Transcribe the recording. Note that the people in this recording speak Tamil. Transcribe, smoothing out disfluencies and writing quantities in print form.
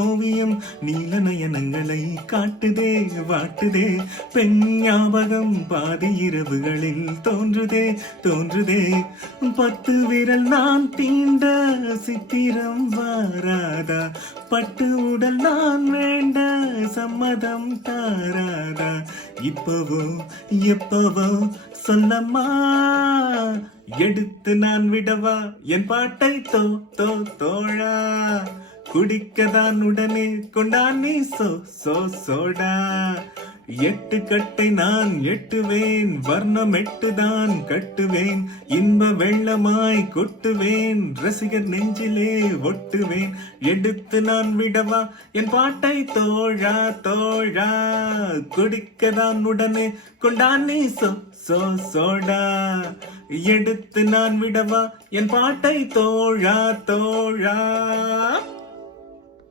ஓவியம் நீல நயனங்களை காட்டுதே வாட்டுதே. பெண் ஞாபகம் பாதி இரவுகளில் தோன்றுதே தோன்றுதே. 10 விரல் நான் தீண்ட சித்திரம் வாராதா, பட்டு உடல் நான் வேண்ட சம்மதம் தாராதா. இப்பவோ எப்பவோ சொல்லம்மா, எடுத்து நான் விடவா என் பாட்டை தோ தோ தோழா. குடிக்கதான் உடனே கொண்டான் நீ சோ சோ சோடா. 8 கட்டை நான் எட்டுவேன், வர்ணம் 8 தான் கட்டுவேன். இன்ப வெள்ளமாய் கொட்டுவேன், ரசிகர் நெஞ்சிலே ஒட்டுவேன். எடுத்து நான் விடவா என் பாட்டை தோழா தோழா. குடிக்கதான் உடனே கொண்டான் நீ சோ சோ சோடா. எடுத்து நான் விடவா என் பாட்டை தோழா தோழா.